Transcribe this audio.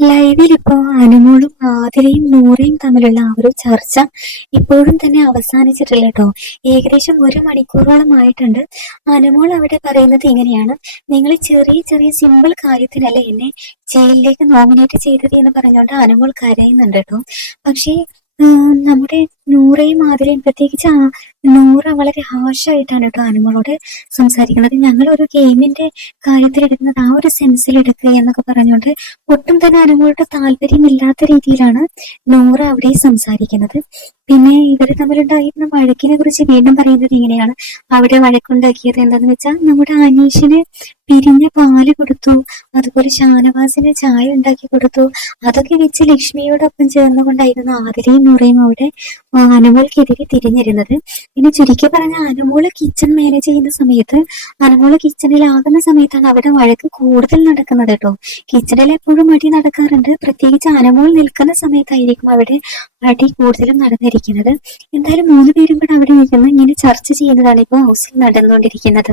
ലൈവിൽ ഇപ്പോ അനുമോളും ആതിരയും നൂറയും തമ്മിലുള്ള ആ ഒരു ചർച്ച ഇപ്പോഴും തന്നെ അവസാനിച്ചിട്ടില്ല കേട്ടോ. ഏകദേശം ഒരു മണിക്കൂറോളം ആയിട്ടുണ്ട്. അനുമോൾ അവിടെ പറയുന്നത് ഇങ്ങനെയാണ്. നിങ്ങൾ ചെറിയ ചെറിയ സിമ്പിൾ കാര്യത്തിനല്ലേ എന്നെ ജയിലിലേക്ക് നോമിനേറ്റ് ചെയ്തത് എന്ന് പറഞ്ഞുകൊണ്ട് അനുമോൾ കരയുന്നുണ്ട് കേട്ടോ. പക്ഷേ നമ്മുടെ നൂറയും ആതിരയും പ്രത്യേകിച്ച് നൂറ വളരെ ഹാർഷായിട്ടാണ് കേട്ടോ ആനിമളോട് സംസാരിക്കുന്നത്. ഞങ്ങൾ ഒരു ഗെയിമിന്റെ കാര്യത്തിൽ എടുക്കുന്നത് ആ ഒരു സെൻസിൽ എടുക്കുക എന്നൊക്കെ പറഞ്ഞുകൊണ്ട് ഒട്ടും തന്നെ അനുമോളുടെ താല്പര്യമില്ലാത്ത രീതിയിലാണ് നൂറ അവിടെ സംസാരിക്കുന്നത്. പിന്നെ ഇവർ തമ്മിലുണ്ടായിരുന്ന വഴക്കിനെ കുറിച്ച് വീണ്ടും പറയുന്നത് ഇങ്ങനെയാണ്. അവിടെ വഴക്കുണ്ടാക്കിയത് എന്താന്ന് വെച്ചാൽ നമ്മുടെ അനീഷിന് പിരിഞ്ഞ പാൽ കൊടുത്തു അതുപോലെ ഷാനവാസിന് ചായ ഉണ്ടാക്കി കൊടുത്തു. അതൊക്കെ വെച്ച് ലക്ഷ്മിയോടൊപ്പം ചേർന്നുകൊണ്ടായിരുന്നു ആതിരയും നൂറയും അവിടെ അനുമൾക്കെതിരെ തിരിഞ്ഞിരുന്നത്. പിന്നെ ചുരുക്കി പറഞ്ഞ അനുമോൾ കിച്ചൺ മാനേജ് ചെയ്യുന്ന സമയത്ത് അനുമോൾ കിച്ചണിലാകുന്ന സമയത്താണ് അവിടെ വഴക്ക് കൂടുതൽ നടക്കുന്നത് കേട്ടോ. കിച്ചണിൽ എപ്പോഴും അടി നടക്കാറുണ്ട്. പ്രത്യേകിച്ച് അനുമോൾ നിൽക്കുന്ന സമയത്തായിരിക്കും അവിടെ അടി കൂടുതലും നടന്നിരിക്കുന്നത്. എന്തായാലും മൂന്ന് പേരും കൂടെ അവിടെ ഇരിക്കുന്നു. ഇങ്ങനെ ചർച്ച ചെയ്യുന്നതാണ് ഇപ്പോൾ ഹൗസിൽ നടന്നുകൊണ്ടിരിക്കുന്നത്.